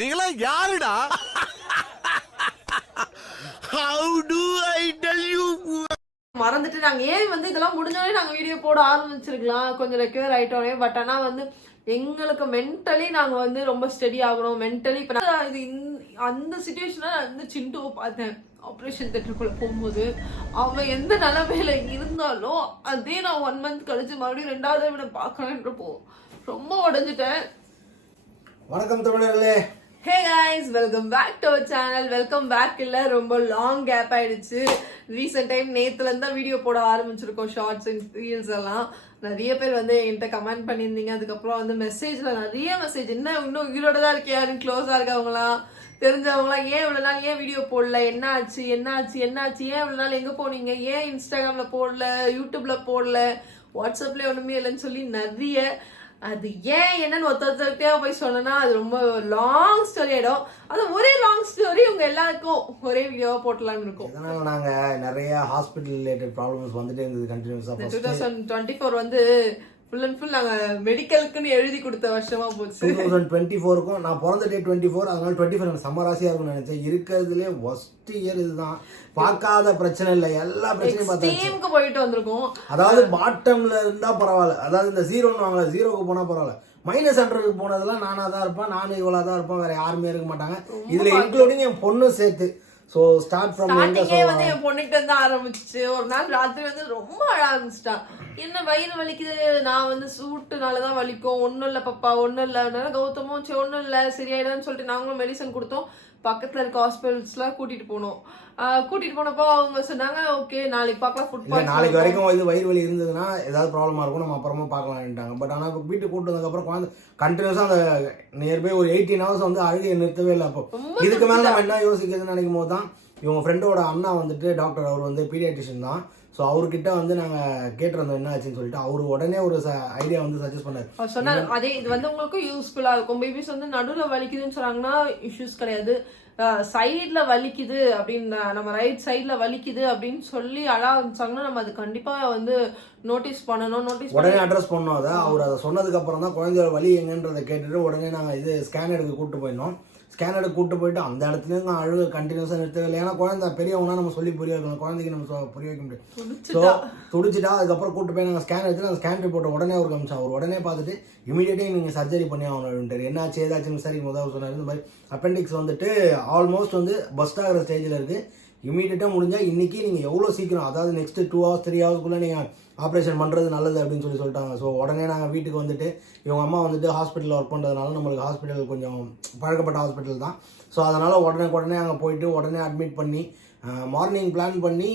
நீங்களா யாருடா? How do I tell you? மறந்துட்டு நாங்க ஏன் வந்து இதெல்லாம் முடிஞ்சோடனே நாங்க வீடியோ போட ஆரம்பிச்சிருக்கலாம், கொஞ்சம் ரெக்கவர் ஆயிட்டோனே. பட் ஆனா வந்து எங்களுக்கு மென்டலி நாங்க வந்து ரொம்ப ஸ்டடி ஆகணும். மென்டலி இப்ப இது அந்த சிச்சுவேஷன்ல நான் வந்து சிண்டுவை பார்த்தேன். ஆப்ரேஷன் தியேட்டருக்குள்ள போகும்போது அவன் எந்த நிலைமையில இருந்தாலும் அதே நான் 1 month கழிச்சு மறுபடியும் 2வது விட பார்க்கணுன்றப்போ ரொம்ப உடஞ்சிட்டேன். வணக்கம் தமிழர்களே. Hey guys, welcome back to our channel. Welcome back இல்ல, ரொம்ப லாங் கேப் ஆயிடுச்சு. ரீசெண்ட் டைம் நேத்துல இருந்தா வீடியோ போட ஆரம்பிச்சிருக்கோம், ஷார்ட்ஸ் அண்ட் ரீல்ஸ் எல்லாம். நிறைய பேர் வந்து என்கிட்ட கமெண்ட் பண்ணியிருந்தீங்க. அதுக்கப்புறம் வந்து மெசேஜ்ல நிறைய மெசேஜ், என்ன இன்னும் உயிரோட தான் இருக்கியா, க்ளோஸா இருக்கவங்களாம், தெரிஞ்சவங்களாம், ஏன் இவ்வளவு நாள் ஏன் வீடியோ போடல, என்ன ஆச்சு ஏன் இவ்வளவு நாள் எங்க போனீங்க, ஏன் இன்ஸ்டாகிராம்ல போடல, யூடியூப்ல போடல, வாட்ஸ்அப்ல ஒண்ணுமே இல்லைன்னு சொல்லி நிறைய. அது ஏன் என்னன்னு ஒருத்தர்கிட்டயா போய் சொன்னா அது ரொம்ப லாங் ஸ்டோரி ஆயிடும். அது ஒரே லாங் ஸ்டோரி உங்க எல்லாருக்கும் ஒரே வீடியோவா போட்டலாம்னு இருக்கும். இதனால நாங்க நிறைய ஹாஸ்பிட்டல் ரிலேட்டட் ப்ராப்ளம்ஸ் வந்துட்டே இருந்தது கண்டினியூஸா. 2024 வந்து ஃபுல் அண்ட் ஃபுல் நாங்க மெடிக்கலுக்குன்னு எழுதி கொடுத்த வருஷமா போச்சு. 2024க்கும் நான் பிறந்த டே 24, அதனால 25 சம்ம ராசியா இருக்கும்னு நினைச்சேன். இருக்கிறதுலே ஒஸ்ட் இயர் இதுதான். பார்க்காத பிரச்சனை இல்லை, எல்லா பிரச்சனையும் பார்த்தாச்சு. போயிட்டு வந்திருக்கோம். அதாவது பாட்டம்ல இருந்தா பரவாயில்ல, அதாவது இந்த 0ன்னு வாங்கல, 0க்கு போனா பரவாயில்ல, -100க்கு போனதெல்லாம் நானா தான் இருப்பேன், நானும் இவ்வளவு தான் இருப்பேன், வேற யாருமே இருக்க மாட்டாங்க. இதுல இன்க்ளூடிங் என் பொண்ணு சேர்த்து. சோ ஸ்டார்ட் ஃப்ரம் எங்க வந்து என் பொண்ணுகிட்ட இருந்து ஆரம்பிச்சு. ஒரு நாள் ராத்திரி வந்து ரொம்ப அழ ஆரம்பிச்சிட்டா. என்ன வயிறு வலிக்குது, நான் வந்து சூட்டுனாலதான் வலிக்கும், ஒன்னும் இல்ல பாப்பா ஒன்னும் இல்ல. கௌதமும் சரி ஒன்னும் இல்ல சரியாயிடான்னு சொல்லிட்டு நாங்களும் மெடிசன் கொடுத்தோம். பக்கத்துல இருக்க ஹாஸ்பிட்டல்ஸ்லாம் கூட்டிட்டு போனோம். கூட்டிட்டு போனப்போ அவங்க சொன்னாங்க, ஓகே நாளைக்கு பார்க்கலாம், ஃபுட் பாய்சன். நாளைக்கு வரைக்கும் இது வயிறு வலி இருந்ததுன்னா ஏதாவது ப்ராப்ளமா இருக்கும், நம்ம அப்புறமா பார்க்கலாம்ட்டாங்க. பட் ஆனால் வீட்டுக்கு கூட்டு வந்ததுக்கு அப்புறம் குழந்தை கண்டினியூஸா அந்த நியர்பை ஒரு 18 hours வந்து அழுகையை நிறுத்தவே இல்லை. அப்போ இதுக்கு மேல நம்ம என்ன யோசிக்கிறதுன்னு நினைக்கும் போது தான் இவங்க ஃப்ரெண்டோட அண்ணா வந்துட்டு டாக்டர், அவர் வந்து பீடியாட்ரிஷியன் தான். ஸோ அவர்கிட்ட வந்து நாங்கள் கேட்டிருந்தோம் என்ன ஆச்சுன்னு சொல்லிட்டு. அவரு உடனே ஒரு ஐடியா வந்து சஜஸ்ட் பண்ணாரு. அவர் சொன்னார், அதே இது வந்து உங்களுக்கு யூஸ்ஃபுல்லா இருக்கும். பேபிஸ் வந்து நடுவில் வலிக்குதுன்னு சொன்னாங்கன்னா இஷ்யூஸ் கிடையாது, சைட்ல வலிக்குது அப்படின்னு, நம்ம ரைட் சைட்ல வலிக்குது அப்படின்னு சொல்லி அழ ஆரம்பிச்சாங்கன்னா நம்ம அது கண்டிப்பா வந்து நோட்டீஸ் பண்ணணும். உடனே அட்ரஸ் பண்ணோம். அவர் அதை சொன்னதுக்கு அப்புறம் தான் குழந்தையோட வலி எங்கன்றதை கேட்டுட்டு உடனே நாங்கள் இது ஸ்கேன் எடுக்க கூப்பிட்டு போயிருந்தோம். ஸ்கேன் எடுக்க கூப்பிட்டு போயிட்டு அந்த இடத்துலயும் நான் அழுக கண்டினியூஸாக நிறுத்தவே இல்லை. ஏன்னா குழந்தை பெரியவங்கன்னா நம்ம சொல்லி புரிய வைக்கணும், குழந்தைக்கு நம்ம புரிய வைக்க முடியும். ஸோ துடிச்சிட்டா. அதுக்கப்புறம் கூப்பிட்டு போய் நாங்கள் ஸ்கேன் எடுத்து அந்த ஸ்கேன் ரிப்போர்ட்டை உடனே அவருக்கு அமிச்சோம். அவர் உடனே பார்த்துட்டு இமீடியட்டாக நீங்கள் சர்ஜரி பண்ணி ஆகணும். என்னாச்சு ஏதாச்சுன்னு சரி முதல் சொன்னார். இந்த மாதிரி அப்பெண்டிக்ஸ் வந்துட்டு ஆல்மோஸ்ட் வந்து பஸ்ட் ஆகிற ஸ்டேஜில் இருக்குது. இமீடியட்டாக முடிஞ்சால் இன்றைக்கி நீங்கள் எவ்வளோ சீக்கிரம், அதாவது நெக்ஸ்ட்டு 2 hours 3 hours நீங்கள் ஆப்ரேஷன் பண்ணுறது நல்லது அப்படின்னு சொல்லிட்டாங்க. ஸோ உடனே நாங்கள் வீட்டுக்கு வந்துட்டு இவங்க அம்மா வந்துட்டு ஹாஸ்பிட்டலில் ஒர்க் பண்ணுறதுனால நம்மளுக்கு ஹாஸ்பிட்டல் கொஞ்சம் பழக்கப்பட்ட ஹாஸ்பிட்டல் தான். ஸோ அதனால் உடனே அங்கே போயிட்டு உடனே அட்மிட் பண்ணி மார்னிங் பிளான் பண்ணி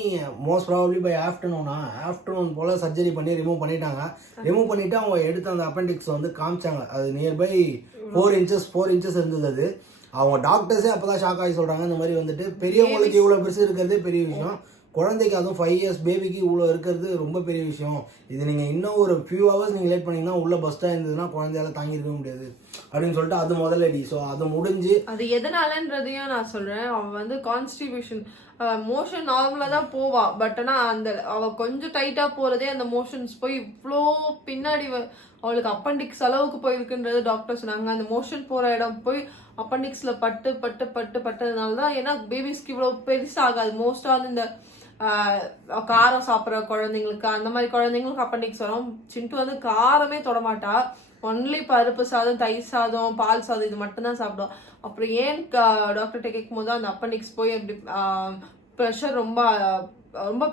மோஸ்ட் ப்ராபப்ளி பை ஆஃப்டர்நூன் போல் சர்ஜரி பண்ணி ரிமூவ் பண்ணிட்டாங்க. ரிமூவ் பண்ணிவிட்டு அவங்க எடுத்த அந்த அப்பெண்டிக்ஸ் வந்து காமிச்சாங்க. அது நியர்பை 4 inches இருந்தது. அது அவங்க டாக்டர்ஸே அப்போ தான் ஷாக் ஆகி சொல்கிறாங்க, இந்த மாதிரி வந்துட்டு பெரியவங்களுக்கு இவ்வளோ பெருசு இருக்கிறது பெரிய விஷயம், குழந்தைக்கு அதுவும் 5 years பேபிக்கு இவ்வளோ இருக்கிறது ரொம்ப பெரிய விஷயம். இது நீங்கள் இன்னும் ஒரு ஃபியூ ஹவர்ஸ் நீங்கள் லேட் பண்ணிங்கன்னா உள்ள பஸ்ட்டாக இருந்ததுன்னா குழந்தையால தாங்கிருக்க முடியாது அப்படின்னு சொல்லிட்டு அது முதலடி. ஸோ அது முடிஞ்சு அது எதனாலன்றதையும் நான் சொல்கிறேன். அவன் வந்து கான்ஸ்டிபியூஷன் மோஷன் நார்மலாக தான் போவா. பட் ஆனால் அந்த அவள் கொஞ்சம் டைட்டாக போகிறதே அந்த மோஷன்ஸ் போய் இவ்வளோ பின்னாடி அவளுக்கு அப்பண்டிக்ஸ் அளவுக்கு போயிருக்குன்றது டாக்டர் சொன்னாங்க. அந்த மோஷன் போகிற இடம் போய் அப்பண்டிக்ஸில் பட்டதுனால தான். ஏன்னா பேபிஸ்க்கு இவ்வளோ பெருசாகாது. மோஸ்ட்டாக வந்து இந்த காரம் சாப்பிட்ற குழந்தைங்களுக்கு, அந்த மாதிரி குழந்தைங்களுக்கு அப்பண்டிக்ஸ் வரும். சிண்டு வந்து காரமே தொடமாட்டா. ஒன்லி பருப்பு சாதம், தயிர் சாதம், பால் சாதம் இது மட்டும்தான் சாப்பிடும். அப்புறம் ஏன் டாக்டர்கிட்ட கேட்கும் போது அந்த அப்பண்டிக்ஸ் போய் அப்படி ப்ரெஷர் ரொம்ப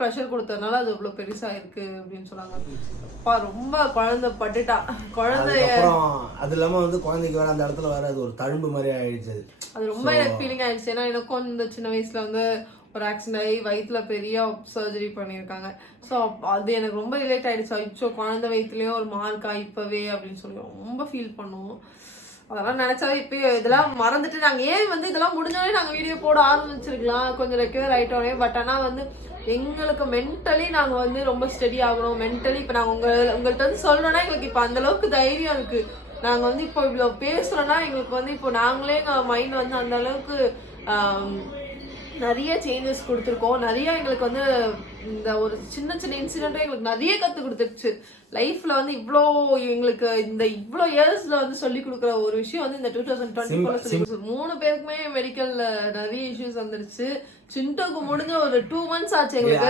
ப்ரெஷர் கொடுத்ததுனால அது இவ்வளவு பெருசா இருக்கு அப்படின்னு சொன்னாங்க. அப்பா ரொம்ப குழந்தை பட்டுட்டா. குழந்தைய அது இல்லாம வந்து குழந்தைக்கு வேற அந்த இடத்துல வேற அது ஒரு தழும்பு மாதிரி ஆயிடுச்சு. அது ரொம்ப எனக்கு ஃபீலிங் ஆயிடுச்சு. ஏன்னா எனக்கும் இந்த சின்ன வயசுல வந்து ஒரு ஆக்சிடென்ட் ஆகி வயிற்றுல பெரிய சர்ஜரி பண்ணியிருக்காங்க. ஸோ அது எனக்கு ரொம்ப ரிலேட் ஆயிடுச்சு. அச்சோ குழந்தை வயிற்றுலயும் ஒரு மார்க்கா இப்பவே அப்படின்னு சொல்லி ரொம்ப ஃபீல் பண்ணுவோம். அதெல்லாம் நினைச்சாவே இப்பயே இதெல்லாம் மறந்துட்டு நாங்க ஏன் வந்து இதெல்லாம் முடிஞ்சோடனே நாங்க வீடியோ போட ஆரம்பிச்சிருக்கலாம், கொஞ்சம் ரெக்கவர் ஆயிட்டோனே. பட் ஆனா வந்து எங்களுக்கு மென்டலி நாங்க வந்து ரொம்ப ஸ்டடி ஆகணும். மென்டலி இப்ப நாங்க உங்கள்கிட்ட வந்து சொல்லணும்னா எங்களுக்கு இப்ப அந்த அளவுக்கு தைரியம் இருக்கு. நாங்க வந்து இப்போ இவ்வளவு பேசுறோம்னா எங்களுக்கு வந்து இப்போ நாங்களே மைண்ட் வந்து அந்த அளவுக்கு நிறைய சேஞ்சஸ் கொடுத்துருக்கோம். நிறைய எங்களுக்கு வந்து இந்த ஒரு சின்ன சின்ன இன்சிடென்ட்டும் எங்களுக்கு நிறைய கற்றுக் கொடுத்துருச்சு. லைஃப்ல வந்து எங்களுக்கு இந்த இவ்வளோ இயர்ஸ்ல வந்து சொல்லி கொடுக்குற ஒரு விஷயம் வந்து இந்த 2024 சொல்லி கொடுத்து 3 பேருக்குமே மெடிக்கல்ல நிறைய இஷ்யூஸ் வந்துருச்சு. சிண்டுக்கு முடிஞ்ச ஒரு 2 months ஆச்சு எங்களுக்கு.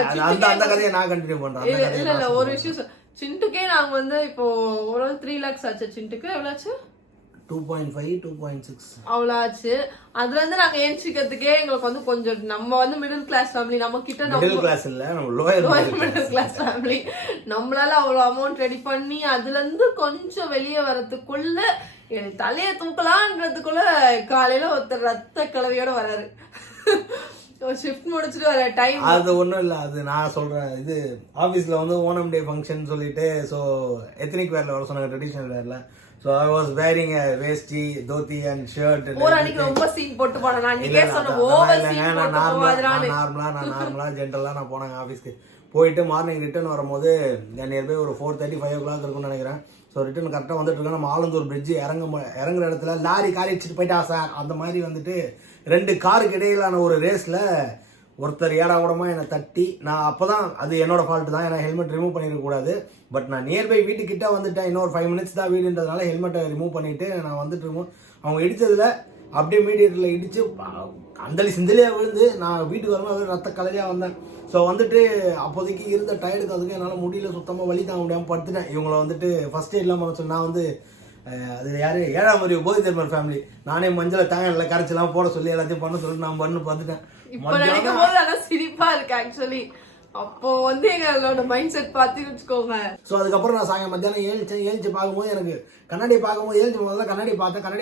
இல்ல ஒரு விஷயம் சிண்டுக்கே நாங்க வந்து இப்போ ஒரு 3 lakhs ஆச்சு. சிண்டுக்கு எவ்வளவு ஆச்சு? 2.5 2.6 அவ்வளோ ஆச்சு. அதுல இருந்து நாங்க ஏஞ்சிக்கிறதுக்கே எங்களுக்கு வந்து கொஞ்சம் நம்ம வந்து மிடில் கிளாஸ் ஃபேமிலி, நம்ம கிட்ட மிடில் கிளாஸ் இல்ல நம்ம லோயர் மிடில் கிளாஸ் ஃபேமிலி, நம்மளால அவ்வளோ அமௌண்ட் ரெடி பண்ணி அதுல இருந்து கொஞ்சம் வெளியே வரதுக்குள்ள தலையை தூக்கலான்றதுக்குள்ள காலையில ஒருத்தர் ரத்த கலவையோட வராரு. ஷிஃப்ட் முடிச்சுட்டு வர டைம் அது ஒன்றும் இல்லை. அது நான் சொல்கிறேன், இது ஆஃபீஸில் வந்து ஓணம் டே ஃபங்க்ஷன் சொல்லிட்டு ஸோ எத்தனிக் வேரில் வர சொன்னாங்க, ட்ரெடிஷ்னல் வேரில். So I was wearing veshti dhoti and shirt. ஒரு அன்னைக்கு ரொம்ப சீன் போட்டு போனேன். நான் நீங்க சொன்ன ஓவர் சீன் போட்டு நார்மலாக ஜென்ரலாக நான் போனாங்க ஆஃபீஸ்க்கு. போயிட்டு மார்னிங் ரிட்டர்ன் வரும்போது நியர்பை ஒரு 4:30 5 o'clock இருக்கும்னு நினைக்கிறேன். ஸோ ரிட்டர்ன் கரெக்டாக வந்துட்டு இருக்கோம். நம்ம ஆலந்தூர் பிரிட்ஜ் இறங்குற இடத்துல லாரி காரி அடிச்சுட்டு போயிட்டா சார். அந்த மாதிரி வந்துட்டு 2 காருக்கு இடையிலான ஒரு ரேஸில் ஒருத்தர் ஏடாகூடமா என்னை தட்டி, நான் அப்போ தான் அது என்னோட ஃபால்ட்டு தான், ஏன்னா ஹெல்மெட் ரிமூவ் பண்ணிடக்கூடாது. பட் நான் நியர்பை வீட்டுக்கிட்ட வந்துட்டேன். இன்னொரு 5 minutes தான் வீடுன்றதுனால ஹெல்மெட்டை ரிமூவ் பண்ணிவிட்டு நான் வந்துட்டு இருக்கோம். அவங்க இடித்ததில் அப்படியே மீடியேட்டரில் இடித்து அந்தளி சிந்தலியாக விழுந்து நான் வீட்டுக்கு வரும்போது ரத்த கலரியாக வந்தேன். ஸோ வந்துட்டு அப்போதைக்கு இருந்த டயர்டுக்கு அதுக்கு என்னால் முடியல, சுத்தமாக வலி தாங்க முடியாமல் படுத்துட்டேன். இவங்களை வந்துட்டு ஃபஸ்ட் எய்ட்லாம் பண்ண சொன்னேன். நான் வந்து அது யார் 7ஆம் அறிவு போதி தர்மர் ஃபேமிலி, நானே மஞ்சளை தேங்காய் கரைச்செல்லாம் போட சொல்லி எல்லாத்தையும் பண்ண சொல்லி நான் பண்ணு பார்த்துட்டேன். இப்போ நினைக்கும் போது அதான் சிரிப்பா இருக்கு ஆக்சுவலி. அப்போ வந்து எங்களோட மைண்ட் செட் பார்த்து வச்சுக்கோங்க. ஸோ அதுக்கப்புறம் நான் சாயங்காலம் மத்தியானம் ஏழிச்சு பார்க்கும்போது எனக்கு கண்ணாடி பார்க்கும்போது ஏழிச்சு முதல்ல கண்ணாடி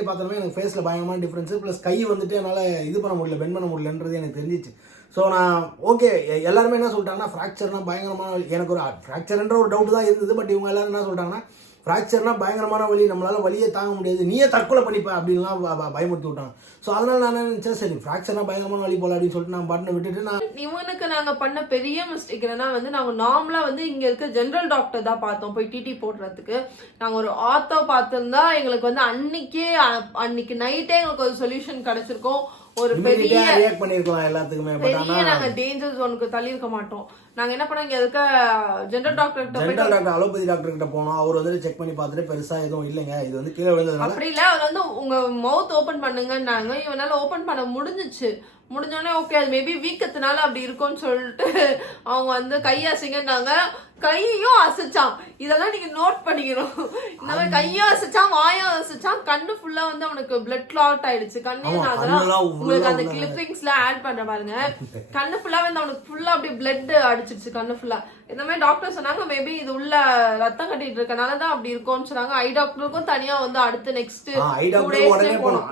பார்த்தோமே எனக்கு ஃபேஸில் பயங்கரமான டிஃப்ரென்ஸு. ப்ளஸ் கை வந்துட்டு என்னால் இது பண்ண முடியல, பெண்ட் பண்ண முடியலன்றது எனக்கு தெரிஞ்சிச்சு. ஸோ நான் ஓகே, எல்லாருமே என்ன சொல்லிட்டாங்கன்னா ஃப்ராக்சர்னா பயங்கரமான, எனக்கு ஒரு ஃப்ராக்சர்ன்ற ஒரு டவுட் தான் இருந்தது. பட் இவங்க எல்லாரும் என்ன சொல்லிட்டாங்கன்னா ஃப்ராக்சர்னா பயங்கரமான வலி, நம்மளால வலியே தாங்க முடியாது, நீயே தற்கொலை பண்ணிப்ப அப்படின்லாம் பயமுறுத்தி விட்டாங்க. ஸோ அதனால நான் நினைச்சேன் சரி ஃப்ராக்சர்னா பயங்கரமான வலி போல அப்படின்னு சொல்லிட்டு நான் பாட்டினை விட்டுட்டு நான் இவனுக்கு நாங்க பண்ண பெரிய மிஸ்டேக் என்னன்னா வந்து நாங்க நார்மலா வந்து இங்க இருக்க ஜெனரல் டாக்டர் தான் பார்த்தோம் போய் டிடி போடுறதுக்கு. நாங்க ஒரு ஆர்த்தோ பார்த்திருந்தா எங்களுக்கு வந்து அன்னைக்கு நைட்டே எங்களுக்கு ஒரு சொல்யூஷன் கிடைச்சிருக்கும். ஒரு பெரிய ரியாக்ட் பண்ணிருக்கலாம் எல்லாத்துக்குமே. பெரிய நாங்க டேஞ்சர் ஜோனுக்கு தள்ளி இருக்க மாட்டோம். நாங்க என்ன பண்ணோம், இங்க இருக்க ஜெனரல் டாக்டர் அலோபதி டாக்டர் கிட்ட போனோம். அவர் வந்து செக் பண்ணி பார்த்துட்டு பெருசா எதுவும் இல்லைங்க, இது வந்து கீழே விழுந்ததுனால. அப்படி இல்ல, அவர் வந்து உங்க மவுத் ஓபன் பண்ணுங்கன்னாங்க. இவனால ஓபன் பண்ண முடிஞ்சோடனே ஓகே அது மேபி வீக்கத்தினால அப்படி இருக்கும்னு சொல்லிட்டு அவங்க வந்து கையாசிங்கன்னாங்க. கையும் அசைச்சான். இதெல்லாம் நீங்க நோட் பண்ணிக்கணும். இந்த மாதிரி கையும் அசைச்சான், வாயும் அசைச்சான், கண்ணு ஃபுல்லா வந்து அவனுக்கு பிளட் கிளாட் ஆயிடுச்சு. கண்ணு அதெல்லாம் உங்களுக்கு அந்த கிளிப்பிங்ஸ்ல ஆட் பண்ற பாருங்க. கண்ணு ஃபுல்லா வந்து அவனுக்கு ஃபுல்லா அப்படியே பிளட் அடிச்சிருச்சு கண்ணு ஃபுல்லா. இந்த மாதிரி டாக்டர் சொன்னாங்க மேபி இது உள்ள ரத்தம் கட்டிட்டு இருக்கனாலதான் அப்படி இருக்கும்னு சொன்னாங்க. ஐ டாக்டருக்கும் தனியா வந்து அடுத்து நெக்ஸ்ட் 2 days போனோம்.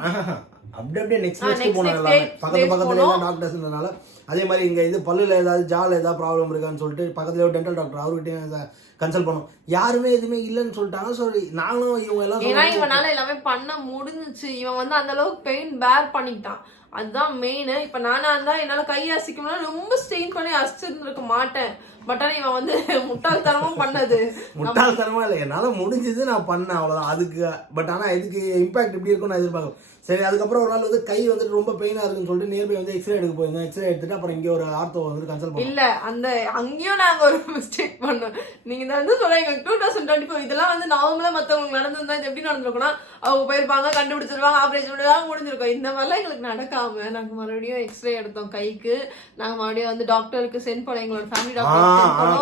அப்படியே நெக்ஸ்ட் போனாங்க பக்கத்துல டாக்டர்ஸ்னால. அதே மாதிரி இங்க இது பல்லுல ஏதாவது ஜால ஏதாவது ப்ராப்ளம் இருக்கான்னு சொல்லிட்டு பக்கத்துல ஒரு டென்டல் டாக்டர் அவர்கிட்ட கன்சல்ட் பண்ணோம். யாருமே எதுவுமே இல்லைன்னு சொல்லிட்டாங்க. ஸோ நானும் இவங்க எல்லாம் ஏன்னா இவனால எல்லாமே பண்ண முடிஞ்சிச்சு. இவன் வந்து அந்த அளவுக்கு பெயின் பேர் பண்ணிட்டான், அதுதான் மெயின். இப்ப நானா இருந்தா என்னால கை அசைக்கணும்னா ரொம்ப ஸ்ட்ரெயின் பண்ணி அசைச்சிருந்திருக்க மாட்டேன். பட் ஆனா இவன் வந்து முட்டாள்தனமும் பண்ணது. முட்டாள்தனமா இல்லை, என்னால முடிஞ்சது நான் பண்ணேன் அவ்வளவுதான். அதுக்கு பட் ஆனா இதுக்கு இம்பாக்ட் எப்படி இருக்கும்னு எதிர்பார்க்கும். சரி அதுக்கப்புறம் ஒரு நாள் வந்து கை வந்துட்டு ரொம்ப பெயினா இருக்குன்னு சொல்லிட்டு நியர்பை வந்து எக்ஸ்ரே எடுக்க போயிருந்தோம். எக்ஸ்ரே எடுத்துட்டு அப்புறம் இங்கே ஒரு ஆர்த்தோ வந்து கன்சல்ட் பண்ணோம். இல்ல அந்த அங்கேயும் நாங்க ஒரு மிஸ்டேக் பண்ணோம். நீங்க வந்து சொல்லுங்க 2024 இதெல்லாம் வந்து நார்மலா மத்தவங்களுக்கு நடந்திருந்தா இது எப்படி நடந்திருக்கும்னா அவங்க போயிருப்பாங்க, கண்டுபிடிச்சிருவாங்க, ஆபரேஷன் பண்ணுவாங்க, முடிஞ்சிருக்கும். இந்த மாதிரிலாம் எங்களுக்கு நடக்காம நாங்க மறுபடியும் எக்ஸ்ரே எடுத்தோம் கைக்கு. நாங்க மறுபடியும் வந்து டாக்டருக்கு சென்ட் பண்ணோம். எங்களோட ஃபேமிலி டாக்டர்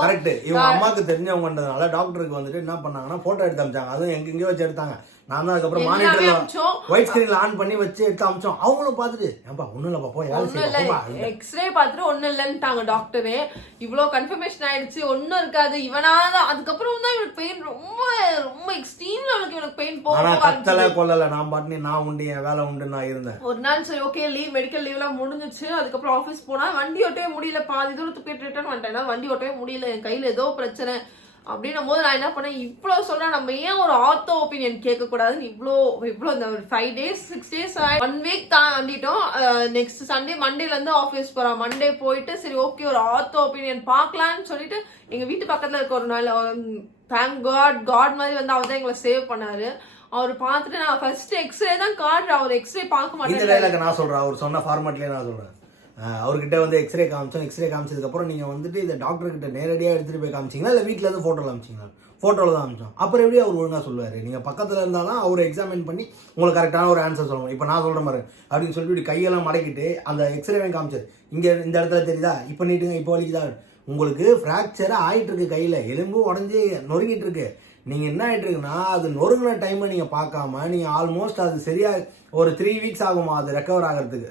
கரெக்ட். இவங்க அம்மாவுக்கு தெரிஞ்சவங்கன்றதுனால டாக்டருக்கு வந்துட்டு என்ன பண்ணாங்கன்னா போட்டோ எடுத்து அமிச்சாங்க. அதுவும் எங்கெங்கயோ வச்சு எடுத்தாங்க. நான் தான் அதுக்கப்புறம் மானிட்டர்ல ஒயிட் ஸ்கிரீன்ல ஆன் பண்ணி வச்சு எடுத்து அமிச்சோம். அவங்களும் பார்த்துட்டு ஏன்பா ஒன்னும் இல்லப்பா போய் எக்ஸ்ரே பார்த்துட்டு ஒன்னும் இல்லைன்ட்டாங்க டாக்டரே. இவ்வளவு கன்ஃபர்மேஷன் ஆயிடுச்சு, ஒன்னும் இருக்காது. இவனாதான் அதுக்கப்புறம் தான் இவனுக்கு பெயின் ரொம்ப ரொம்ப எக்ஸ்ட்ரீம் லெவலுக்கு இவனுக்கு பெயின் போகல கொள்ளல. நான் பாட்டு நான் உண்டு என் வேலை உண்டு நான் இருந்தேன். ஒரு நாள் சரி ஓகே லீவ் மெடிக்கல் லீவ் எல்லாம் முடிஞ்சிச்சு. அதுக்கப்புறம் ஆஃபீஸ் போனா வண்டி ஓட்டவே முடியல, பாதி தூரத்துக்கு போயிட்டு ரிட்டர்ன் வந்துட்டேன். வண்டி ஓட்டவே முடியல, என் கையில ஏதோ பிரச்சனை அப்படின்னும் போது நான் என்ன பண்ணேன், இவ்வளவு சொல்றேன் நம்ம ஏன் ஒரு ஆர்த்தோ ஒப்பீனியன் கேட்க கூடாதுன்னு இவ்வளோ இந்த 5 days 6 days 1 week தாண்டிட்டோம். Next Sunday மண்டேல இருந்து ஆஃபீஸ் போறோம். மண்டே போயிட்டு சரி ஓகே ஒரு ஆர்த்தோ ஒப்பீனியன் பார்க்கலான்னு சொல்லிட்டு எங்க வீட்டு பக்கத்துல இருக்க ஒரு நாள் தேங்க் காட் மாதிரி வந்து அவர் தான் எங்களை சேவ் பண்ணாரு. அவர் பார்த்துட்டு நான் ஃபர்ஸ்ட் எக்ஸ்ரே தான் காட்டுறேன், அவர் எக்ஸ்ரே பார்க்க மாட்டேன். நான் சொல்றேன் அவர் சொன்ன ஃபார்மேட்லயே நான் சொல்றேன். அவர்கிட்ட வந்து எக்ஸ்ரே காமிச்சோம். எக்ஸ்ரே காமிச்சதுக்கப்புறம் நீங்கள் வந்துட்டு இதை டாக்டர்கிட்ட நேரடியாக எடுத்துகிட்டு போய் காமிச்சிங்களா இல்லை வீட்டில் இருந்து ஃபோட்டோவில் காமிச்சிங்களா? ஃபோட்டோவில் தான் காமிச்சோம். அப்புறம் எப்படி அவர் ஒழுங்காக சொல்லுவார்? நீங்கள் பக்கத்தில் இருந்தால் தான் அவர் எக்ஸாமின் பண்ணி உங்களுக்கு கரெக்டான ஒரு ஆன்சர் சொல்லணும். இப்போ நான் சொல்கிற மாதிரி அப்படின்னு சொல்லிட்டு இப்படி கையெல்லாம் மடக்கிட்டு அந்த எக்ஸ்ரேவை காமிச்சது இங்கே இந்த இடத்துல தெரியுதா, இப்போ நீட்டுங்க, இப்போ வலிக்குதா, உங்களுக்கு ஃப்ராக்சராக ஆகிட்டு இருக்கு, கையில் எலும்பு உடஞ்சி நொறுங்கிட்டு இருக்கு. நீங்கள் என்ன ஆகிட்டு இருக்குன்னா அது நொறுங்கின டைமை நீங்கள் பார்க்காம நீங்கள் ஆல்மோஸ்ட் அது சரியாக ஒரு 3 வீக்ஸ் ஆகுமா அது ரெக்கவர் ஆகிறதுக்கு.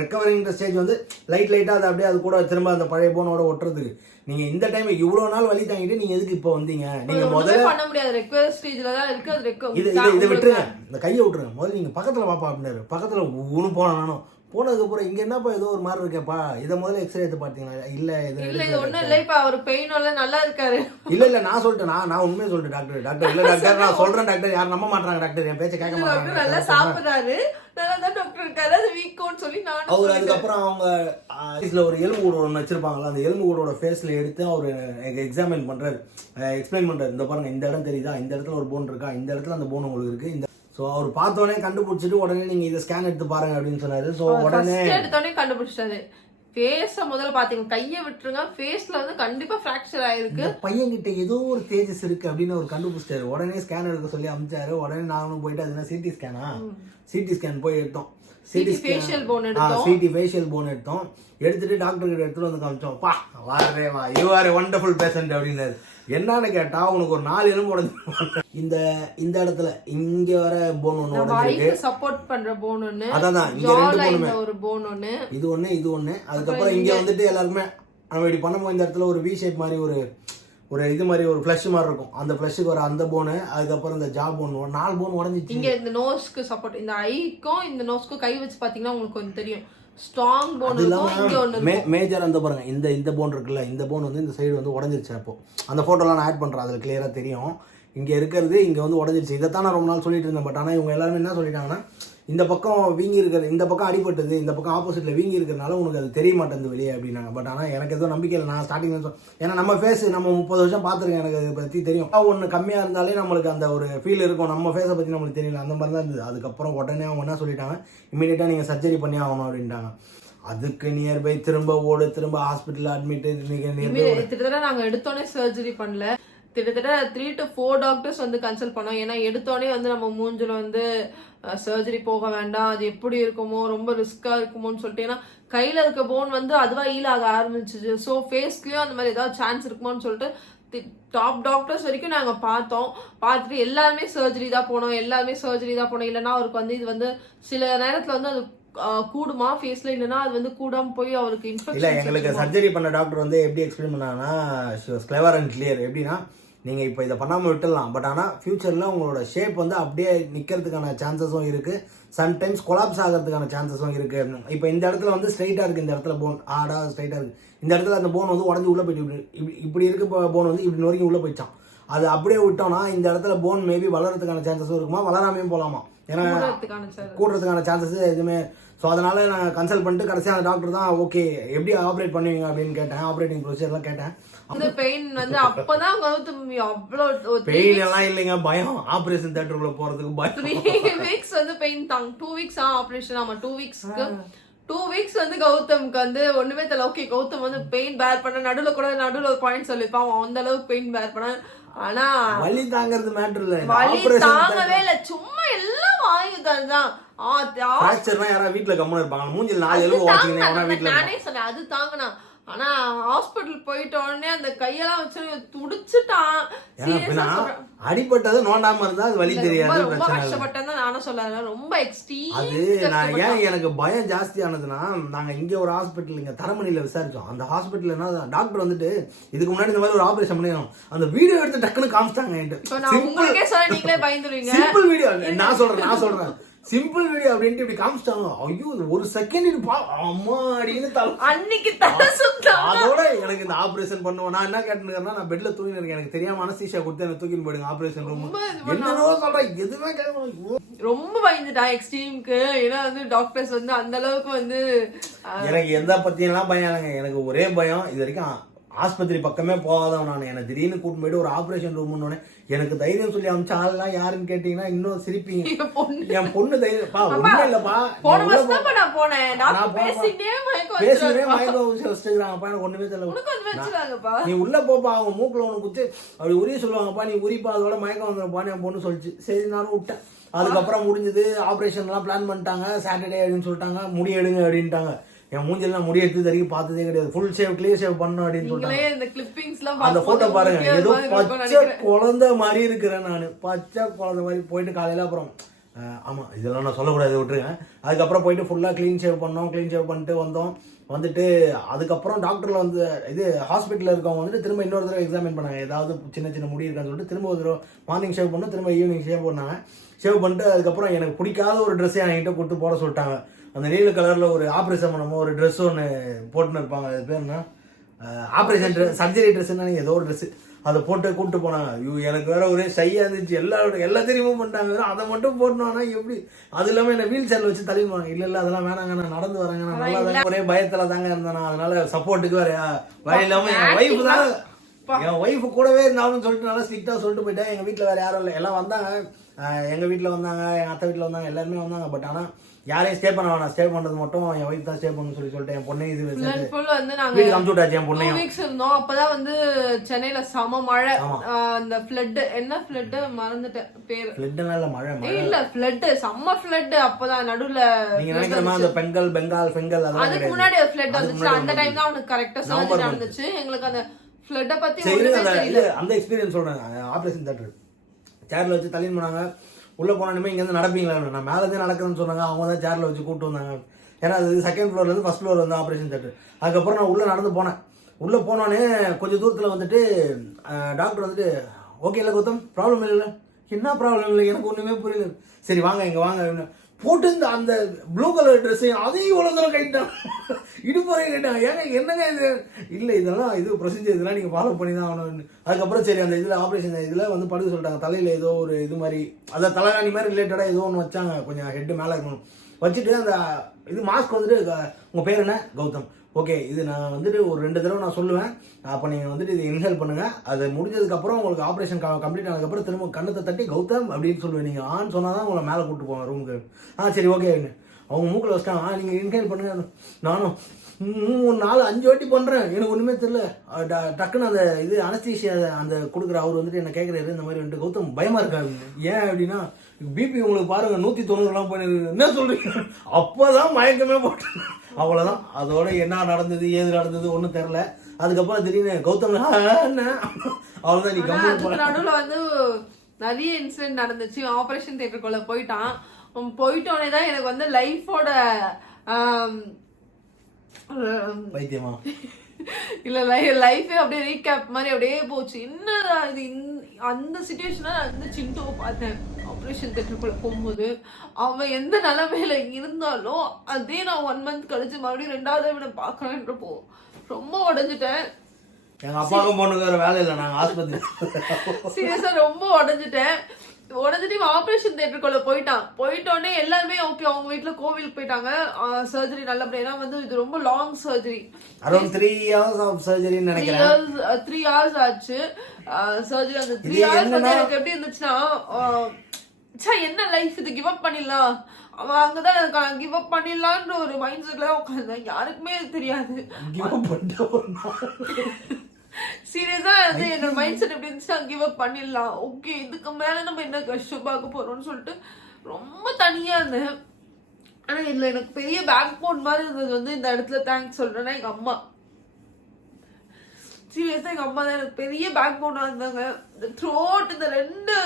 ரெக்கவரிங்கிற ஸ்டேஜ் வந்து லைட்டாக அது அப்படியே அது கூட திரும்ப அந்த பழைய போனோட ஒட்டுறதுக்கு. நீங்கள் இந்த டைம் இவ்வளோ நாள் வலி தாங்கிட்டு நீங்கள் எதுக்கு இப்போ வந்தீங்க? நீங்கள் முதல்ல பண்ண முடியாது, ரெக்கவர் ஸ்டேஜ்ல தான் இருக்கு. அது இதை விட்டுருங்க, இந்த கையை விட்டுருங்க. முதல்ல நீங்கள் பக்கத்தில் பாப்பா அப்படின்னாரு. பக்கத்தில் ஒன்று போனேன் நானும். போனதுக்கப்புறம் இங்கே என்னப்பா ஏதோ ஒரு மாதிரி இருக்கேப்பா, இதை முதல்ல எக்ஸ்ரே எடுத்து பார்த்தீங்களா? இல்லை இது ஒன்றும் இல்லை, இப்போ அவர் பெயின் எல்லாம் நல்லா இருக்காரு. இல்லை நான் சொல்லிட்டேன், நான் உண்மையை சொல்லிட்டேன் டாக்டர் இல்லை டாக்டர் நான் சொல்கிறேன் டாக்டர், யாரும் நம்ப மாட்டாங்க டாக்டர், என் பேச்சை கேட்க மாட்டாங்க. நல்லா சாப்பிட்றாரு, நல்லா தான் டாக்டர் இருக்காரு, அது வீக்கோன்னு சொல்லி நான் அவர் அதுக்கப்புறம் அவங்க இதில் ஒரு எலும்பு கூடு ஒன்று வச்சிருப்பாங்களா, அந்த எலும்பு கூடோட ஃபேஸில் எடுத்து அவர் எக்ஸாமின் பண்ணுறாரு, எக்ஸ்பிளைன் பண்ணுறாரு. இந்த பாருங்க, இந்த இடம் தெரியுதா, இந்த இடத்துல ஒரு போன் இருக்கா, இந்த இடத்துல அந்த போன் உங்களுக்கு இருக்குது. இந்த ஸோ அவர் பார்த்தோன்னே கண்டுபிடிச்சிட்டு உடனே நீங்கள் இதை ஸ்கேன் எடுத்து பாருங்க அப்படின்னு சொன்னாரு. ஸோ உடனே எடுத்தோடனே கண்டுபிடிச்சிட்டாரு. ஃபேஸை முதல்ல பார்த்தீங்க, கையை விட்டுருங்க, ஃபேஸில் வந்து கண்டிப்பாக ஃப்ராக்சர் ஆயிருக்கு. பையன்கிட்ட ஏதோ ஒரு தேஜஸ் இருக்கு அப்படின்னு அவர் கண்டுபிடிச்சிட்டாரு. உடனே ஸ்கேன் எடுக்க சொல்லி அமிச்சாரு. உடனே நானும் போயிட்டு அதுனா சிடி ஸ்கேனா, சிடி ஸ்கேன் போய் எடுத்தோம். சிடி ஃபேஷியல் போன் எடுத்தோம். சிடி ஃபேஷியல் போன் எடுத்தோம். எடுத்துட்டு டாக்டர் கிட்ட எடுத்துட்டு வந்து காமிச்சோம். பா வாரே வா, யூ ஆர் வண்டர்ஃபுல் பேஷண்ட் அப்படின்னாரு. என்னன்னு கேட்டா உனக்கு ஒரு 4 எலும்பு உடஞ்சிருக்கு. இந்த இடத்துல இங்க வர போன் ஒன்று உடஞ்சிருக்கு, சப்போர்ட் பண்ற போன் ஒன்று, அதான் இங்க 2 போனுமே, ஒரு போன் ஒன்று, இது ஒன்று. அதுக்கப்புறம் இங்க வந்துட்டு எல்லாருக்குமே நம்ம இப்படி பண்ணும்போது இந்த இடத்துல ஒரு வி ஷேப் மாதிரி ஒரு இது மாதிரி ஒரு ஃப்ளஷ் மாதிரி இருக்கும். அந்த ஃப்ளஷுக்கு வர அந்த போனு, அதுக்கப்புறம் இந்த ஜா போன் 4 போன் உடஞ்சிச்சு. இங்க இந்த நோஸ்க்கு சப்போர்ட், இந்த ஐக்கும் இந்த நோஸ்க்கும் கை வச்சு பாத்தீங்கன்னா உங்களுக்கு கொஞ்சம் தெரியும், ஸ்ட்ராங் போன் இருக்கும். இங்க ஒன்னு மேஜர் அந்த பாருங்க, இந்த போன் இருக்குல்ல, இந்த போன் வந்து இந்த சைடு வந்து உடஞ்சிருச்சு. அப்போ அந்த போட்டோலாம் நான் ஆட் பண்றேன், அதுல கிளியரா தெரியும். இங்க இருக்கிறது இங்க வந்து உடஞ்சிருச்சு. இதைத்தான் நான் ரொம்ப நாள் சொல்லிட்டு இருந்தேன். பட் ஆனா இவங்க எல்லாருமே என்ன சொல்லிட்டாங்கன்னா, இந்த பக்கம் வீங்கி இருக்கிறது, இந்த பக்கம் அடிபட்டது, இந்த பக்கம் ஆப்போசிட்ல வீங்கி இருக்கிறதுனால உனக்கு அது தெரிய மாட்டேங்குது வெளியே அப்படின்னாங்க. பட் ஆனால் எனக்கு எதுவும் நம்பிக்கை இல்லை. நான் ஸ்டார்டிங் ஏன்னா நம்ம ஃபேஸ் நம்ம 30 வருஷம் பார்த்துருக்கேன், எனக்கு அதை பற்றி தெரியும். ஒன்று கம்மியாக இருந்தாலே நம்மளுக்கு அந்த ஒரு ஃபீல் இருக்கும், நம்ம ஃபேஸை பற்றி நம்மளுக்கு தெரியல, அந்த மாதிரி தான் இருந்தது. அதுக்கப்புறம் உடனே அவங்க என்ன சொல்லிட்டாங்க, இமீடியட்டாக நீங்கள் சர்ஜரி பண்ணி ஆகணும் அப்படின்ட்டாங்க. அதுக்கு நியர்பை திரும்ப ஹாஸ்பிட்டல் அட்மிட். கிட்டத்தட்ட நாங்கள் எடுத்தோடனே சர்ஜரி பண்ணல, கிட்டத்தட்ட 3 to 4 டாக்டர்ஸ் வந்து கன்சல்ட் பண்ணோம். ஏன்னா எடுத்தோடனே வந்து நம்ம மூஞ்சில வந்து சர்ஜரி போக வேண்டாம், அது எப்படி இருக்குமோ, ரொம்ப ரிஸ்கா இருக்குமோன்னு சொல்லிட்டு. ஏன்னா கையில இருக்க போன் வந்து அதுவா ஹீல் ஆக ஆரம்பிச்சிச்சு. ஸோ ஃபேஸ்லயும் அந்த மாதிரி ஏதாவது சான்ஸ் இருக்குமோன்னு சொல்லிட்டு டாப் டாக்டர்ஸ் வரைக்கும் நாங்கள் பார்த்துட்டு எல்லாருமே சர்ஜரி தான் போனோம், இல்லைன்னா அவருக்கு வந்து இது வந்து சில நேரத்தில் வந்து அது கூடுமா ஃபேஸ்ல, இல்லைன்னா அது வந்து கூடாம போய் அவருக்கு இன்ஃபெக்ஷன். இல்லை, எங்களுக்கு சர்ஜரி பண்ண டாக்டர் வந்து எப்படி எக்ஸ்பிளைன் பண்ணாங்கன்னா, கிளவர் அண்ட் கிளியர். எப்படின்னா, நீங்கள் இப்போ இதை பண்ணாமல் விட்டுடலாம், பட் ஆனால் ஃபியூச்சரில் உங்களோட ஷேப் வந்து அப்படியே நிற்கிறதுக்கான சான்சஸும் இருக்குது, சம்டைம்ஸ் கொலாப்ஸ் ஆகிறதுக்கான சான்சஸும் இருக்குது. இப்போ இந்த இடத்துல வந்து ஸ்ட்ரைட்டாக இருக்குது, இந்த இடத்துல போன் ஸ்ட்ரைட்டாக இருக்குது, இந்த இடத்துல அந்த போன் வந்து உடஞ்சி உள்ளே போயிட்டு இப்படி இருக்க போன் வந்து இப்படி நொறுக்கி உள்ளே போயிடுச்சான். அது அப்படியே விட்டோம்னா இந்த இடத்துல போன் மேபி வளர்கிறதுக்கான சான்சஸும் இருக்குமா, வளராமையும் போகலாமா, ஏன்னா கூடுறதுக்கான சான்சஸ் எதுவுமே. ஸோ அதனால நான் கன்சல்ட் பண்ணிட்டு கடைசியாக அந்த டாக்டர் தான் ஓகே எப்படி ஆப்ரேட் பண்ணுவீங்க அப்படின்னு கேட்டேன், ஆப்ரேட்டிங் ப்ரொசீஜர்லாம் கேட்டேன். அந்த பெயின் வந்து அப்பதான் கௌதமி அவ்வளோ பெயின் எல்லாம் இல்லைங்க, பயம். ஆப்ரேஷன் தியேட்டருக்குள்ள போறதுக்கு பயம். 3 weeks வந்து பெயின் தாங்க. 2 weeks ஆப்ரேஷன். ஆமா 2 weeksக்கு 2 weeks வந்து கௌதம்க்கு வந்து ஒண்ணுமே தெரியல. ஓகே கௌதம் வந்து பெயின் பேர் பண்ண, நடுவில் ஒரு பாயிண்ட் சொல்லிப்பான், அந்த அளவுக்கு பெயின் பேர் பண்ண. ஆனா வலி தாங்கிறது மேட்டர் இல்ல, வலி தாங்கவே இல்ல, சும்மா எல்லாம் வாங்கிதான். யாராவது வீட்டுல கம்முன்னு இருப்பாங்க, மூஞ்சில் 4 எலும்பு உடைச்சிங்க. நானே சொன்னேன் அது தாங்கினா. ஆனா ஹாஸ்பிட்டல் போயிட்ட உடனே அந்த கையெல்லாம் வச்சு துடிச்சுட்டான். அடிபட்டது நோண்டாம இருந்தா அது வலி தெரியாது. ரொம்ப கஷ்டப்பட்டேன் தான் நானும் சொல்ல, ரொம்ப எக்ஸ்ட்ரீம். அது நான் ஏன் எனக்கு பயம் ஜாஸ்தியானதுன்னா, நாங்க இங்க ஒரு ஹாஸ்பிட்டல் இங்க தரமணியில விசாரிச்சோம். அந்த ஹாஸ்பிட்டல் என்ன டாக்டர் வந்துட்டு இதுக்கு முன்னாடி இந்த மாதிரி ஒரு ஆபரேஷன் பண்ணிடணும், அந்த வீடியோ எடுத்து டக்குன்னு காமிச்சிட்டாங்க. சிம்பிள் வீடியோ, நான் சொல்றேன் சிம்பிள் வீடியோ அப்படின்ட்டு இப்படி காமிச்சிட்டாங்க. ஐயோ ஒரு செகண்ட் அம்மா அப்படின்னு அன்னைக்கு அதோட எனக்கு இந்த ஆபரேஷன் பண்ணுவோம். நான் என்ன கேட்டுருக்கேன்னா, நான் பெட்ல தூங்கி இருக்கேன், எனக்கு தெரியாம அனஸ்தீசியா கொடுத்து எனக்கு தூக்கின்னு போயிடுங்க ஆபரேஷன் ரூம். என்னவோ சொல்றேன், எதுவுமே கேட்க ரொம்ப பயந்துட்டா எக்ஸ்ட்ரீம்க்கு. ஏன்னா வந்து டாக்டர்ஸ் வந்து அந்த அளவுக்கு வந்து எனக்கு எந்த பத்தியெல்லாம் பயம் இல்லைங்க. எனக்கு ஒரே பயம், இது வரைக்கும் ஆஸ்பத்திரி பக்கமே போகாதவன் நான். எனக்கு திடீர்னு கூட்டு போயிட்டு ஒரு ஆபரேஷன் ரூம்னு எனக்கு தைரியம் சொல்லி அமிச்ச ஆள்லாம் யாருன்னு கேட்டீங்கன்னா இன்னும் சிரிப்பீங்க. என் பொண்ணு தைரியப்பா ஒண்ணும் இல்லப்பா, பேசினே மயக்கம் வச்சுக்கிறாங்கப்பா, எனக்கு ஒண்ணுமே தெரியல. நீ உள்ள போப்பா, அவங்க மூக்குல ஒண்ணு குத்து அப்படி உரிய சொல்லுவாங்கப்பா, நீ உரிப்பா அதோட மயக்கம் வந்துருப்பான்னு என் பொண்ணு சொல்லிச்சு. சரி நானும் விட்டேன். அதுக்கப்புறம் முடிஞ்சது, ஆபரேஷன் எல்லாம் பிளான் பண்ணிட்டாங்க. சாட்டர்டே அப்படின்னு சொல்லிட்டாங்க, முடி எடுங்க அப்படின்ட்டாங்க. என் மூஞ்செல்லாம் முடி எடுத்து வரைக்கும் பார்த்ததே கிடையாது. ஃபுல் ஷேவ் கிளியர் ஷேவ் பண்ணணும் அப்படின்னு சொல்லிட்டாங்க. அந்த போட்டோ பாருங்க, ஏதோ பச்சை குழந்தை மாதிரி இருக்கிறேன் நான். பச்சை குழந்தை மாதிரி போயிட்டு காலையில அப்புறம் ஆமா இதெல்லாம் நான் சொல்லக்கூடாது, விட்டுருங்க. அதுக்கப்புறம் போயிட்டு ஃபுல்லா கிளீன் ஷேவ் பண்ணோம். கிளீன் ஷேவ் பண்ணிட்டு வந்தோம். வந்துட்டு அதுக்கப்புறம் டாக்டர்ல வந்து இது ஹாஸ்பிட்டலில் இருக்கவங்க வந்துட்டு திரும்ப இன்னொரு தடவை எக்ஸாமின் பண்ணாங்க. ஏதாவது சின்ன சின்ன முடி இருக்கான்னு சொல்லிட்டு திரும்ப ஒரு தடவை மார்னிங் ஷேவ் பண்ணோம், திரும்ப ஈவினிங் ஷேவ் பண்ணாங்க. ஷேவ் பண்ணிட்டு அதுக்கப்புறம் எனக்கு பிடிக்காத ஒரு ட்ரெஸ்ஸை என்கிட்ட கொடுத்து போட சொல்லிட்டாங்க. அந்த நீல கலர்ல ஒரு ஆப்ரேஷன் பண்ணும்போது ஒரு ட்ரெஸ் ஒன்று போட்டுன்னு இருப்பாங்க, அது பேர் என்ன, ஆப்ரேஷன் ட்ரெஸ், சர்ஜரி ட்ரெஸ்ன்னு ஏதோ ஒரு ட்ரெஸ், அதை போட்டு கூப்பிட்டு போனாங்க. ஐயோ எனக்கு வேற ஒரே ஷையா இருந்துச்சு. எல்லாத்தையும் ரிமூவ் பண்ணிட்டாங்க, அதை மட்டும் போட்டோம்னா எப்படி. அது இல்லாமல் என்ன வீல் சேர்ல வச்சு தள்ளிடுவாங்க. இல்லை அதெல்லாம் வேணாங்க, நான் நடந்து வரேங்க, நான் நல்லா தான் ஒரே பயத்தில் தாங்க இருந்தேன். அதனால சப்போர்ட்டுக்கு வேற வழி இல்லாமல் என் ஒய்ஃபு தான், என் ஒய்ஃபு கூடவே இருந்தாலும் சொல்லிட்டு நல்லா ஸ்ட்ரிக்டாக சொல்லிட்டு போயிட்டேன். எங்கள் வீட்டில் வேற யாரும் இல்லை, எல்லாம் வந்தாங்க. எங்கள் வீட்டில் வந்தாங்க, எங்கள் அத்தை வீட்டில் வந்தாங்க, எல்லாருமே வந்தாங்க. பட் ஆனால் யாரையும் ஸ்டே பண்ண வேணாம், ஸ்டே பண்றது மட்டும் என் ஒய்ஃப் தான் ஸ்டே பண்ணணும்னு சொல்லிட்டு என் பொண்ணை இது வீட்டுக்கு என் பொண்ணை இருந்தோம். அப்பதான் வந்து சென்னையில சம மழை. அந்த ஃப்ளட், என்ன ஃப்ளட் மறந்துட்டேன் பேரு. ஃப்ளட்னால மழை இல்ல, ஃப்ளட் செம்ம ஃப்ளட். அப்பதான் நடுவுல நீங்க நினைக்கிற மாதிரி அந்த பெங்கால் அதுக்கு முன்னாடி ஒரு ஃப்ளட் வந்துச்சு. அந்த டைம் தான் அவனுக்கு கரெக்டா சர்ஜரி நடந்துச்சு. எங்களுக்கு அந்த ஃப்ளட்ட பத்தி ஒண்ணுமே தெரியல. அந்த எக்ஸ்பீரியன்ஸ் சொல்றேன். ஆபரேஷன் தியேட்டர் சேர்ல வச்சு தள்ளின்னு போனாங்க. உள்ளே போனோமே இங்கேருந்து நடப்பீங்களா, நான் மேலேதான் நடக்குதுன்னு சொன்னாங்க. அவங்க தான் சேரில் வச்சு கூப்பிட்டு வந்தாங்க. ஏன்னா அது செகண்ட் ஃப்ளோர்லேருந்து ஃபர்ஸ்ட் ஃப்ளோர் வந்து ஆப்ரேஷன் தேட்டர். அதுக்கப்புறம் நான் உள்ளே நடந்து போனேன். உள்ளே போனோன்னே கொஞ்சம் தூரத்தில் வந்துட்டு டாக்டர் வந்துட்டு ஓகே இல்லை கௌதம், ப்ராப்ளம் இல்லை. என்ன ப்ராப்ளம் இல்லை, எனக்கு ஒன்றுமே புரியல. சரி வாங்க இங்கே வாங்க போட்டு இந்த அந்த ப்ளூ கலர் ட்ரெஸ்ஸையும் அதையும் இவ்வளோ தூரம் கைட்டான், இடுப்பறையும் கைட்டாங்க. ஏங்க என்னங்க இது, இல்லை இதெல்லாம் இது ப்ரொசீஜர், இதெல்லாம் நீங்கள் ஃபாலோ பண்ணி தான் ஆகணும். அதுக்கப்புறம் சரி அந்த இதில் ஆப்ரேஷன் இதில் வந்து படுக்க சொல்லிட்டாங்க. தலையில் ஏதோ ஒரு இது மாதிரி, அதான் தலைகாணி மாதிரி ரிலேட்டடாக ஏதோ ஒன்று வச்சாங்க, கொஞ்சம் ஹெட்டு மேலே இருக்கணும். வச்சுட்டு அந்த இது மாஸ்க் வந்துட்டு உங்கள் பேர் என்ன, கௌதம், ஓகே இது நான் வந்துட்டு ஒரு 2 தடவை நான் சொல்லுவேன், அப்போ நீங்கள் வந்துட்டு இது இன்ஹேல் பண்ணுங்கள். அது முடிஞ்சதுக்கப்புறம் உங்களுக்கு ஆப்ரேஷன் கம்ப்ளீட் ஆனதுக்கப்புறம் திரும்ப கண்ணத்தை தட்டி கௌதம் அப்படின்னு சொல்லுவேன். நீங்கள் ஆன்னு சொன்னால் தான் உங்களை மேலே கூப்பிட்டு போவாங்க ரூமுக்கு. சரி ஓகே அவங்க மூக்கில் வச்சிட்டாங்க. நீங்கள் இன்ஹேல் பண்ணுங்க. நானும் 4-5 வாட்டி பண்ணுறேன், எனக்கு ஒன்றுமே தெரியல. டக்குன்னு அந்த இது அனஸ்தீஷியா அந்த கொடுக்குற அவர் வந்துட்டு என்ன கேட்குறாரு, இந்த மாதிரி வந்துட்டு கௌதம் பயமாக இருக்காரு. ஏன் அப்படின்னா பிபி உங்களுக்கு பாருங்க 190 போயிருக்கு, என்ன சொல்றீங்க. அப்போதான் மயக்கமே போட்டேன். அவ்வளோதான். அதோட என்ன நடந்தது ஏது நடந்தது ஒன்றும் தெரியல. அதுக்கப்புறம் திடீர்னு கௌதம் அவ்வளோதான். நீ நடுவில் வந்து நிறைய இன்சிடென்ட் நடந்துச்சு. ஆப்ரேஷன் தியேட்டருக்குள்ள போயிட்டான். போயிட்டோன்னே தான் எனக்கு வந்து லைஃபோட பைத்தியமா இல்ல லைஃபே அப்படியே ரீகேப் மாதிரி அப்படியே போச்சு. என்னடா இது, அந்த சிச்சுவேஷனா வந்து சிண்டுவை பார்த்தேன் ஆப்ரேஷன் தியேட்டருக்குள்ள போகும்போது. அவன் எந்த நிலைமையில இருந்தாலும் அதே நான் 1 மந்த் கழிச்சு மறுபடியும் 2வது இவனை பாக்குறேன்றப்போ ரொம்ப உடஞ்சிட்டேன். எங்க அப்பாவுக்கும் பொண்ணுக்கு வேற வேலை இல்லை, நாங்க ஆஸ்பத்திரி சீரியஸா ரொம்ப உடஞ்சிட்டேன். ஆப்ரேஷன் தியேட்டருக்குள்ள போயிட்டோன்னே எல்லாருமே ஓகே, அவங்க வீட்டுல கோவிலுக்கு போயிட்டாங்க. சர்ஜரி நல்லபடியா வந்து இது ரொம்ப long surgery, around 3 hours of surgery நினைக்கிறேன். 3 hours ஆச்சு சர்ஜரி. அந்த 3 hours வந்து எனக்கு எப்படி இருந்துச்சுன்னா, என்ன லைஃப் இது, கிவ் அப் பண்ணிடலாம். அவன் அங்கதான் கிவ் அப் பண்ணிடலான்ற ஒரு மைண்ட் செட்ல உட்கார்ந்தேன். யாருக்குமே தெரியாது. சீரியஸா வந்து என்னோட மைண்ட் செட் எப்படி இருந்துச்சு, கிவ் அப் பண்ணிடலாம், ஓகே இதுக்கு மேல நம்ம என்ன கஷ்டம் பார்க்க போறோம்னு சொல்லிட்டு ரொம்ப தனியா இருந்தேன். ஆனா இதுல எனக்கு பெரிய பேக் போன் மாதிரி இருந்தது வந்து இந்த இடத்துல தேங்க்ஸ் சொல்றேன்னா எங்க அம்மா. சீரியஸா எங்க அம்மா தான் எனக்கு பெரிய பேக் போனா இருந்தாங்க. த்ரோட் இந்த 2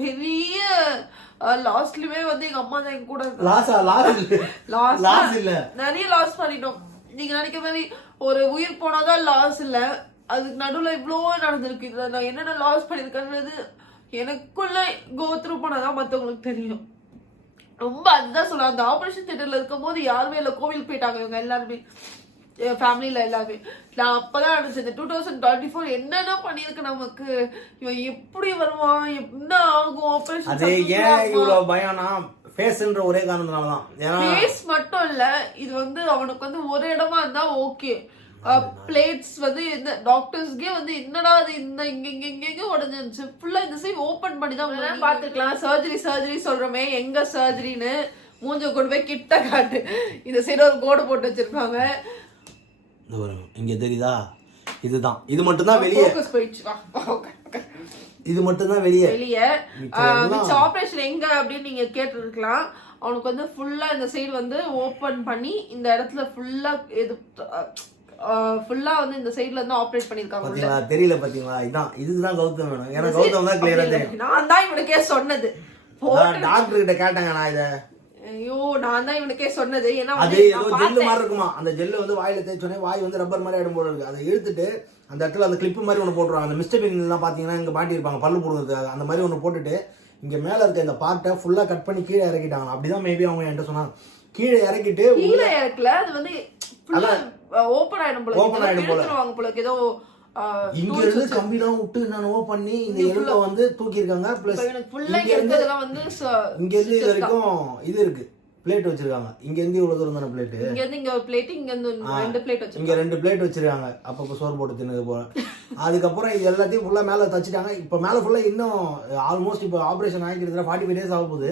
பெரிய லாஸ்ட்லயுமே வந்து எங்க அம்மா தான் எங்க கூட நிறைய லாஸ் பண்ணிட்டோம். நீங்க நினைக்கிற மாதிரி ஒரு உயிர் போனாதான் லாஸ் இல்ல, அதுக்கு நடுவுல இவ்வளோ நடந்திருக்கு. இதுல நான் என்னென்ன லாஸ் பண்ணிருக்கேன்றது எனக்குள்ள கோ த்ரூ பண்ணாதான் மத்தவங்களுக்கு தெரியும். ரொம்ப அதுதான் சொல்ல, அந்த ஆபரேஷன் தியேட்டர்ல இருக்கும் போது யாருமே இல்லை, கோவிலுக்கு போயிட்டாங்க இவங்க எல்லாருமே, ஃபேமிலியில எல்லாமே. நான் அப்பதான் நினைச்சேன் இந்த 2024 என்னென்ன பண்ணிருக்கு நமக்கு, இவன் எப்படி வருவான், என்ன ஆகும் ஆபரேஷன். அது ஏன் இவ்வளவு பயம்னா ஃபேஸ்ன்ற ஒரே காரணத்தினாலதான். ஃபேஸ் மட்டும் இல்ல, இது வந்து அவனுக்கு வந்து ஒரு இடமா இருந்தா ஓகே, பிளேட்ஸ் வந்து இந்த டாக்டர்ஸ்க்கே வந்து என்னடா அது இந்த இங்க உடஞ்சிருச்சு ஃபுல்லா இந்த சைடு ஓபன் பண்ணி தான் பாத்துக்கலாம். சர்ஜரி சொல்றோமே எங்க சர்ஜரின்னு மூஞ்ச கொண்டு போய் கிட்ட காட்டு. இந்த சைடு ஒரு கோடு போட்டு வச்சிருப்பாங்க. இங்க தெரியுதா? இதுதான், இது மட்டும் தான் வெளியே போயிடுச்சு. இது மட்டும் தான் வெளியே ஆபரேஷன் எங்க அப்படின்னு நீங்க கேட்டிருக்கலாம். அவனுக்கு வந்து ஃபுல்லா இந்த சைடு வந்து ஓபன் பண்ணி இந்த இடத்துல ஃபுல்லா ஃபுல்லா வந்து இந்த சைடுல இருந்து ஆபரேட் பண்ணிருக்காங்க. பாத்தீங்களா? தெரியல பாத்தீங்களா? இதுதான் கௌதம் வேணும். எனக்கு கௌதம் தான் கிளியரா தெரியும். நான் தான் இவனுக்கே சொன்னது. டாக்டர் கிட்ட கேட்டாங்க நான் இத. ஐயோ, நான் தான் இவனுக்கே சொன்னது. ஏன்னா அது ஏதோ ஜெல்லு மாதிரி இருக்குமா, அந்த ஜெல்லு வந்து வாயில தேய்ச்சோனே வாய் வந்து ரப்பர் மாதிரி ஆயிடும் போல இருக்கு. அதை இழுத்துட்டு அந்த இடத்துல அந்த கிளிப்பு மாதிரி ஒன்று போட்டுருவாங்க. அந்த மிஸ்டர் பீன் எல்லாம் பாத்தீங்கன்னா இங்க மாட்டிருப்பாங்க பல்லு போடுறதுக்கு. அந்த மாதிரி ஒன்று போட்டுட்டு இங்க மேல இருக்க இந்த பார்ட்டை ஃபுல்லா கட் பண்ணி கீழே இறக்கிட்டாங்க. அப்படிதான் மேபி அவங்க என்கிட்ட சொன்னாங்க. கீழே இறக்கிட்டு கீழே இறக்கல, அது வந்து ஓபன் ஆயிடும் போல ஏதோ இங்க இருந்து கம்பிலாம் விட்டு என்னவோ பண்ணி இந்த எலும்பை வந்து தூக்கி இருக்காங்க. பிளஸ் இங்க இருந்து இது வரைக்கும் இது இருக்கு, பிளேட் வச்சிருக்காங்க. இங்க இருந்து இவ்வளவு தூரம் தான பிளேட், இங்க இருந்து இங்க ஒரு பிளேட், இங்க இருந்து ரெண்டு பிளேட் வச்சிருக்காங்க. இங்க ரெண்டு பிளேட் வச்சிருக்காங்க. அப்பப்ப சோறு போட்டு தின்னது போல. அதுக்கப்புறம் இது எல்லாத்தையும் ஃபுல்லா மேல தச்சிட்டாங்க. இப்ப மேல ஃபுல்லா இன்னும் ஆல்மோஸ்ட் இப்ப ஆபரேஷன் ஆகிட்டு 45 days ஆக போகுது.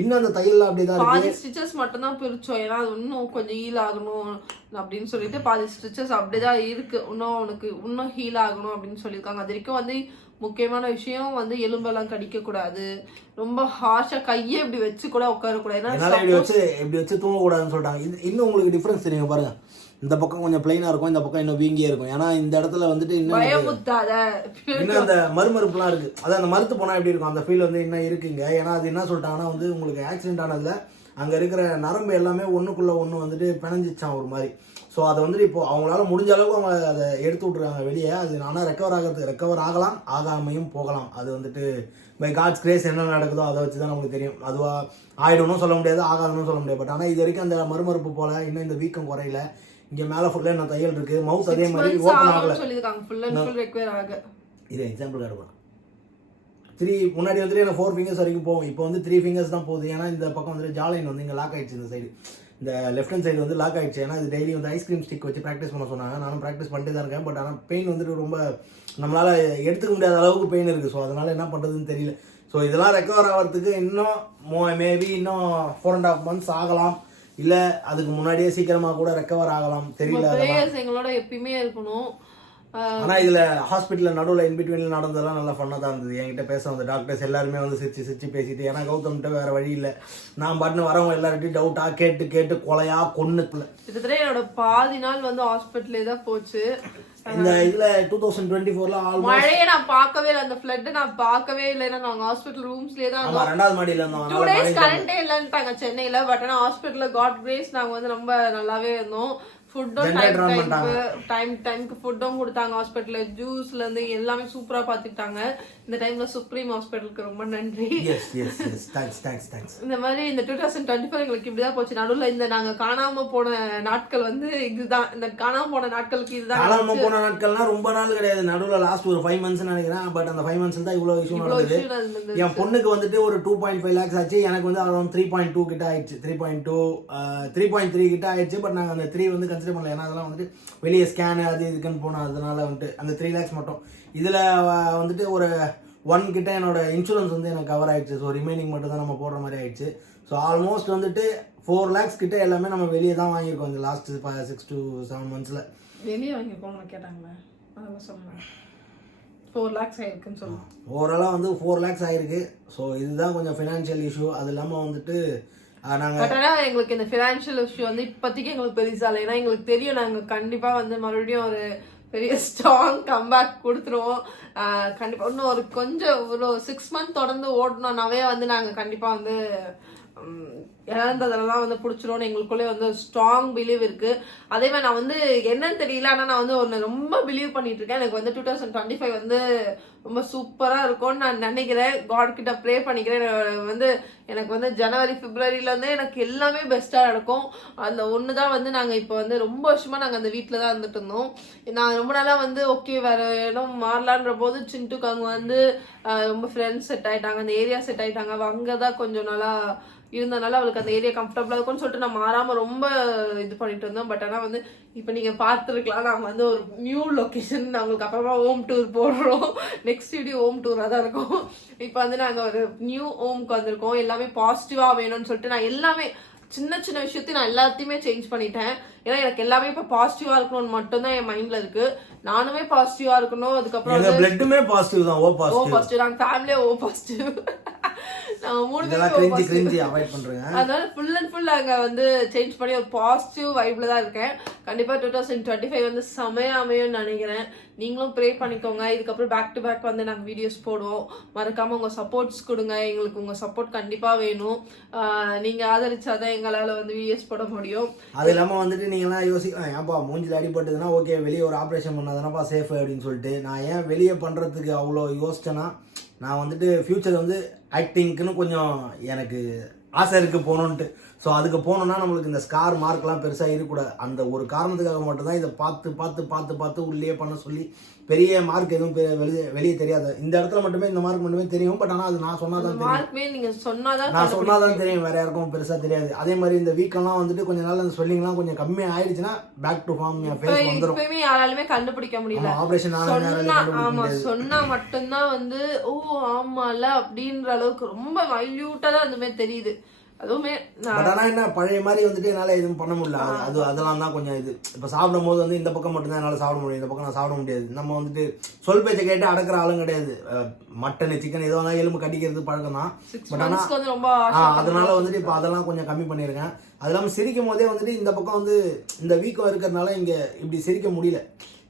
இன்னும் அந்த தையல் அப்படிதான் இருக்கு. பாதி ஸ்டிச்சஸ் மட்டும் தான் பிரிச்சோம். ஏன்னா அது இன்னும் கொஞ்சம் ஹீல் ஆகணும் அப்படின்னு சொல்லிட்டு பாதி ஸ்டிச்சஸ் அப்படிதான் இருக்கு. இன்னும் ஹீல் ஆகணும் அப்படின்னு சொல்லியிருக்காங்க. அது வரைக்கும் வந்து முக்கியமான விஷயம் வந்து எலும்பெல்லாம் கடிக்க கூடாது, ரொம்ப ஹார்ஷா கையே இப்படி வச்சு கூட உட்கார கூடாது, இப்படி வச்சு தூங்க கூடாதுன்னு சொல்லிட்டாங்க. இன்னும் உங்களுக்கு டிஃபரன்ஸ் தெரியுங்க பாருங்க. இந்த பக்கம் கொஞ்சம் பிளைனா இருக்கும், இந்த பக்கம் இன்னும் வீங்கியே இருக்கும். ஏன்னா இந்த இடத்துல வந்துட்டு இன்னும் அந்த மறுமறுப்புலாம் இருக்கு. அதான் அந்த மறுத்து போனா எப்படி இருக்கும் அந்த ஃபீல் வந்து இன்னும் இருக்குங்க. ஏன்னா அது என்ன சொல்லிட்டாங்கன்னா வந்து உங்களுக்கு ஆக்சிடென்ட் ஆனதுல அங்க இருக்கிற நரம்பு எல்லாமே ஒண்ணுக்குள்ள ஒண்ணு வந்துட்டு பிணைஞ்சிச்சான் ஒரு மாதிரி. ஸோ அதை வந்துட்டு இப்போ அவங்களால முடிஞ்ச அளவுக்கு அவங்க அதை எடுத்து விட்டுருக்காங்க வெளியே. அது ஆனால் ரெக்கவர் ஆகலாம், ஆகாமையும் போகலாம். அது வந்துட்டு பை காட்ஸ் கிரேஸ் என்ன நடக்குதோ அதை வச்சு தான் நமக்கு தெரியும். அதுவாக ஆயிடும்னு சொல்ல முடியாது, ஆகாதுன்னு சொல்ல முடியாது. பட் ஆனால் இது வரைக்கும் அந்த மறுமறுப்பு போல இன்னும் இந்த வீக்கம் குறையில. இங்க மேல ஃபுல்லா என்ன தையல் இருக்கு, மவுத் அதே மாதிரி ஓபன் ஆகல சொல்லிருக்காங்க. ஃபுல் அண்ட் ஃபுல் ரெக்வயர் ஆக. இது எக்ஸாம்பிள் காட்டுறேன். 3 முன்னாடி வந்துட்டு எனக்கு 4 fingers வரைக்கும் போகும். இப்போ வந்து 3 fingers தான் போகுது. ஏன்னா இந்த பக்கம் வந்துட்டு ஜாலைன் வந்து இங்க லாக் ஆயிடுச்சு. இந்த சைடு, இந்த லெஃப்ட் ஹேண்ட் சைடு வந்து லாக் ஆயிடுச்சு. ஏன்னா இது டெய்லி வந்து ஐஸ்கிரீம் ஸ்டிக் வச்சு ப்ராக்டிஸ் பண்ண சொன்னாங்க. நானும் ப்ராக்டிஸ் பண்ணிட்டு தான் இருக்கேன். பட் ஆனால் பெயின் வந்துட்டு ரொம்ப நம்மளால எடுத்துக்க முடியாத அளவுக்கு பெயின் இருக்கு. ஸோ அதனால என்ன பண்றதுன்னு தெரியல. ஸோ இதெல்லாம் ரெக்கவர் ஆகிறதுக்கு இன்னும் மேபி இன்னும் 4.5 months ஆகலாம். இல்ல அதுக்கு முன்னாடியே சீக்கிரமா கூட ரெக்கவர் ஆகலாம், தெரியல. எங்களோட எப்பயுமே இருக்கணும். ஆனா இதுல ஹாஸ்பிட்டல்ல நடுவுல இன்பிட்வீன்ல நடந்ததெல்லாம் நல்லா ஃபன்னா தான் இருந்தது. என்கிட்ட பேச வந்த டாக்டர்ஸ் எல்லாருமே வந்து சிரிச்சு பேசிட்டு, ஏன்னா கௌதம்கிட்ட வேற வழி இல்ல, நான் பாட்டுன்னு வரவங்க எல்லார்ட்டையும் டவுட்டா கேட்டு கொலையா கொன்னுக்குல கிட்டத்தட்ட என்னோட பாதி நாள் வந்து ஹாஸ்பிட்டலே தான் போச்சு. இந்த இதுல 2024ல மழையை நான் பார்க்கவே இல்லை, அந்த ஃப்ளட் நான் பார்க்கவே இல்லை. நாங்க ஹாஸ்பிட்டல் ரூம்ஸ்லயே தான் இருந்தோம். 2வது மாடியில இருந்தோம். 2 days கரண்டே இல்லன்ட்டாங்க சென்னையில. பட் ஆனா ஹாஸ்பிட்டல்ல காட் கிரேஸ் நாங்க வந்து ரொம்ப நல்லாவே இருந்தோம். ஃபுட்டும் டைம்க்கு ஃபுட்டும் கொடுத்தாங்க. ஹாஸ்பிட்டல்ல ஜூஸ்ல இருந்து எல்லாமே சூப்பரா பாத்துக்கிட்டாங்க. இந்த டைம்ல சுப்ரீம் ஹாஸ்பிட்டலுக்கு ரொம்ப நன்றி. இந்த மாதிரி இந்த 2024 எங்களுக்கு இப்படிதான் போச்சு. நடுவுல இந்த நாங்க காணாம போன நாட்கள் வந்து இதுதான். இந்த காணாம போன நாட்களுக்கு இதுதான். காணாம போன நாட்கள்னா ரொம்ப நாள் கிடையாது, நடுவுல லாஸ்ட் ஒரு 5 months நினைக்கிறேன். பட் அந்த 5 months தான் இவ்வளவு இஷ்யூ நடந்தது. என் பொண்ணுக்கு வந்துட்டு ஒரு 2.5 lakhs ஆச்சு. எனக்கு வந்து அரௌண்ட் 3.2 கிட்ட ஆயிடுச்சு. 3.3 கிட்ட ஆயிடுச்சு. பட் நாங்க அந்த 3 வந்து கன்சிடர் பண்ணல. ஏன்னா அதெல்லாம் வந்துட்டு வெளியே ஸ்கேனு அது இதுக்குன்னு போனோம். அதனால வந்துட்டு அந்த 3 lakhs மட்டும். இதுல வந்துட்டு ஒரு 1 கிட்ட என்னோட இன்சூரன்ஸ் வந்து எனக்கு கவர் ஆயிடுச்சு. ஸோ ரிமைனிங் மட்டும் தான் நம்ம போடுற மாதிரி ஆயிடுச்சு. ஸோ ஆல்மோஸ்ட் வந்துட்டு 4 lakhs கிட்ட எல்லாமே நம்ம வெளியே தான் வாங்கியிருக்கோம் இந்த லாஸ்ட் 6 to 7 monthsல. வெளியே வாங்கியிருக்கோம் கேட்டாங்களே, அதெல்லாம் சொன்னாங்க 4 lakhs ஆயிருக்குன்னு சொல்லுவோம். ஓவராலாக வந்து 4 lakhs ஆயிருக்கு. ஸோ இதுதான் கொஞ்சம் ஃபினான்ஷியல் இஷ்யூ. அது இல்லாமல் வந்துட்டு எங்களுக்கு இந்த ஃபினான்ஷியல் இஷ்யூ வந்து இப்போதைக்கு எங்களுக்கு பெருசா இல்லை. ஏன்னா எங்களுக்கு தெரியும் நாங்க கண்டிப்பா வந்து மறுபடியும் ஒரு பெரிய ஸ்ட்ராங் கம்பேக் கொடுத்துருவோம். கண்டிப்பா இன்னும் ஒரு 6 months தொடர்ந்து ஓடணும்னாவே வந்து நாங்க கண்டிப்பா வந்து இழந்ததெல்லாம் வந்து பிடிச்சிரும்னு எங்களுக்குள்ளே வந்து ஸ்ட்ராங் பிலீவ் இருக்கு. அதே மாதிரி நான் வந்து என்னன்னு தெரியல, ஆனால் நான் வந்து ஒன்று ரொம்ப பிலீவ் பண்ணிட்டு இருக்கேன். எனக்கு வந்து 2025 வந்து ரொம்ப சூப்பரா இருக்கும்னு நான் நினைக்கிறேன். காட் கிட்ட ப்ரே பண்ணிக்கிறேன். வந்து எனக்கு வந்து ஜனவரி பிப்ரவரியில வந்து எனக்கு எல்லாமே பெஸ்டா நடக்கும். அந்த ஒண்ணுதான் வந்து நாங்க இப்போ வந்து ரொம்ப வருஷமா நாங்க அந்த வீட்டுல தான் இருந்துட்டு இருந்தோம். நான் ரொம்ப நாளா வந்து ஓகே வேற இடம் மாறலான்ற போது சின்ட்டுக்கு அங்க வந்து ரொம்ப ஃப்ரெண்ட்ஸ் செட் ஆயிட்டாங்க, அந்த ஏரியா செட் ஆயிட்டாங்க. அங்கதான் கொஞ்சம் நாளா இருந்தனால அவளுக்கு இருக்கு, அந்த ஏரியா கம்ஃபர்டபுளா இருக்கும்னு சொல்லிட்டு நான் மாறாம ரொம்ப இது பண்ணிட்டு இருந்தோம். பட் ஆனா வந்து இப்போ நீங்க பார்த்துருக்கலாம், நாங்க வந்து ஒரு நியூ லொகேஷன் உங்களுக்கு அப்புறமா ஹோம் டூர் போடுறோம். நெக்ஸ்ட் வீடியோ ஹோம் டூராக தான் இருக்கும். இப்போ வந்து நாங்க ஒரு நியூ ஹோம்க்கு வந்திருக்கோம். எல்லாமே பாசிட்டிவா வேணும்னு சொல்லிட்டு நான் எல்லாமே சின்ன சின்ன விஷயத்தையும் நான் எல்லாத்தையுமே சேஞ்ச் பண்ணிட்டேன். ஏன்னா எனக்கு எல்லாமே இப்போ பாசிட்டிவா இருக்கணும்னு மட்டும்தான் என் மைண்ட்ல இருக்கு. நானுமே பாசிட்டிவா இருக்கணும். அதுக்கப்புறம் பிளட்டுமே பாசிட்டிவ் தான். ஓ பாசிட்டிவ், நாங்க ஃபேமிலியே ஓ பாசிட்டிவ். அதனால ஃபுல் அண்ட் ஃபுல் நாங்க வந்து சேஞ்ச் பண்ணி ஒரு பாசிட்டிவ் வைப்ல தான் இருக்கேன். கண்டிப்பா 2025 வந்து செமையா அமையும்னு நினைக்கிறேன். நீங்களும் ப்ரே பண்ணிக்கோங்க. இதுக்கப்புறம் பேக் டு பேக் வந்து நாங்கள் வீடியோஸ் போடுவோம். மறக்காம உங்க சப்போர்ட்ஸ் கொடுங்க. எங்களுக்கு உங்க சப்போர்ட் கண்டிப்பா வேணும். நீங்க ஆதரிச்சாதான் எங்களால வந்து வீடியோஸ் போட முடியும். அது இல்லாம வந்துட்டு நீங்களாம் யோசிக்கலாம், ஏன்பா மூஞ்சில அடிபட்டதுன்னா ஓகே வெளியே ஒரு ஆப்ரேஷன் பண்ணாதானப்பா சேஃப் அப்படின்னு சொல்லிட்டு. நான் ஏன் வெளியே பண்றதுக்கு அவ்வளோ யோசிச்சேன்னா, நான் வந்துட்டு ஃபியூச்சர் வந்து ஆக்டிங்க்குன்னு கொஞ்சம் எனக்கு ஆசை இருக்கு போகணுன்ட்டு. ஸோ அதுக்கு போனோம்னா நம்மளுக்கு இந்த ஸ்கார் மார்க்லாம் பெருசாக இருக்கக்கூடாது. அந்த ஒரு காரணத்துக்காக மட்டும்தான் இதை பார்த்து உள்ளே பண்ண சொல்லி. பெரிய மார்க் எதுவும் வெளியே தெரியாது. இந்த இடத்துல மட்டுமே இந்த மார்க் மட்டுமே தெரியும். பட் ஆனால் அது நான் சொன்னாதான் நான் சொன்னாதான் தெரியும், வேற யாருக்கும் பெருசாக தெரியாது. அதே மாதிரி இந்த வீக்கெல்லாம் வந்துட்டு கொஞ்ச நாள் அந்த ஸ்வெல்லிங்லாம் கொஞ்சம் கம்மியாக ஆயிடுச்சுன்னா பேக் டு ஃபார்ம் ஃபேஸ் வந்துடும். யாராலுமே கண்டுபிடிக்க முடியல. ஆபரேஷன் சொன்னா மட்டும்தான் வந்து ஓ ஆமால அப்படின்ற அளவுக்கு ரொம்ப மைல்யூட்டா தான் அந்த மாதிரி தெரியுது. அதுவுமே என்ன பழைய மாதிரி வந்துட்டு என்னால எதுவும் பண்ண முடியல. அதெல்லாம் தான் கொஞ்சம் இது. இப்ப சாப்பிடும் போது வந்து இந்த பக்கம் மட்டும்தான் என்னால சாப்பிட முடியும், இந்த பக்கம் நான் சாப்பிட முடியாது. நம்ம வந்துட்டு சொல் பேச்சை கேட்டு அடக்கிற ஆளும் கிடையாது. மட்டன் சிக்கன் ஏதோ எலும்பு கடிக்கிறது பழக்கம் தான். பட் ஆனா அதனால வந்துட்டு இப்ப அதெல்லாம் கொஞ்சம் கம்மி பண்ணிருக்கேன். அது இல்லாம சிரிக்கும் போதே வந்துட்டு இந்த பக்கம் வந்து இந்த வீக்கம் இருக்கிறதுனால இங்க இப்படி சிரிக்க முடியல,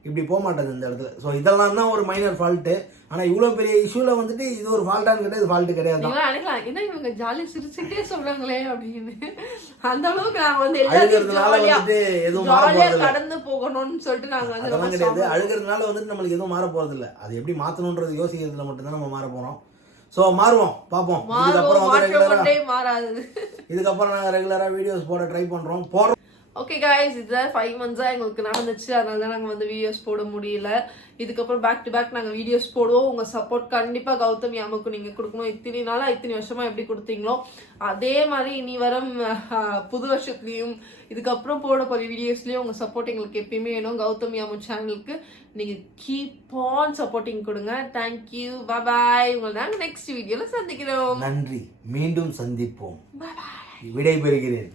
இப்படி போக மாட்டேது இந்த இடத்துல. ஸோ இதெல்லாம் தான் ஒரு மைனர் ஃபால்ட்டு. ஆனா இவ்வளவு பெரிய இஷ்யூல வந்துட்டு இது ஒரு ஃபால்ட்டான்னு கிடையாது, ஃபால்ட்டு கிடையாது. என்ன இவங்க ஜாலி சிரிச்சுட்டே சொல்றாங்களே அப்படின்னு அந்த அளவுக்கு நாங்க வந்து அழுகிறதுனால வந்துட்டு எதுவும் மாற போறது கடந்து போகணும்னு சொல்லிட்டு நாங்க வந்து அதெல்லாம் கிடையாது. அழுகிறதுனால வந்துட்டு நம்மளுக்கு எதுவும் மாற போறது இல்லை. அது எப்படி மாத்தணும்ன்றது யோசிக்கிறதுல மட்டும்தான் நம்ம மாற போறோம். ஸோ மாறுவோம், பார்ப்போம். இதுக்கப்புறம் நாங்கள் ரெகுலரா வீடியோஸ் போட ட்ரை பண்றோம். ஓகே காய்ஸ், இதுதான் 5 months-ஆ எங்களுக்கு நடந்துச்சு. அதனால தான் நாங்கள் வந்து வீடியோஸ் போட முடியல. இதுக்கப்புறம் பேக் டு பேக் நாங்கள் வீடியோஸ் போடுவோம். உங்கள் சப்போர்ட் கண்டிப்பாக கௌதம் யாமுக்கு நீங்கள் கொடுக்கணும். இத்தனை நாளாக இத்தனை வருஷமாக எப்படி கொடுத்தீங்களோ அதே மாதிரி இனி வரும் புது வருஷத்துலையும் இதுக்கப்புறம் போட போகிற வீடியோஸ்லேயும் உங்கள் சப்போர்ட் எங்களுக்கு எப்பயுமே வேணும். கௌதம் யாமு சேனலுக்கு நீங்கள் கீப் ஆன் சப்போர்ட்டிங் கொடுங்க. தேங்க்யூ, பாய். உங்களை நாங்கள் நெக்ஸ்ட் வீடியோவில் சந்திக்கிறோம். நன்றி, மீண்டும் சந்திப்போம். பாய். விடைபெறுகிறேன்.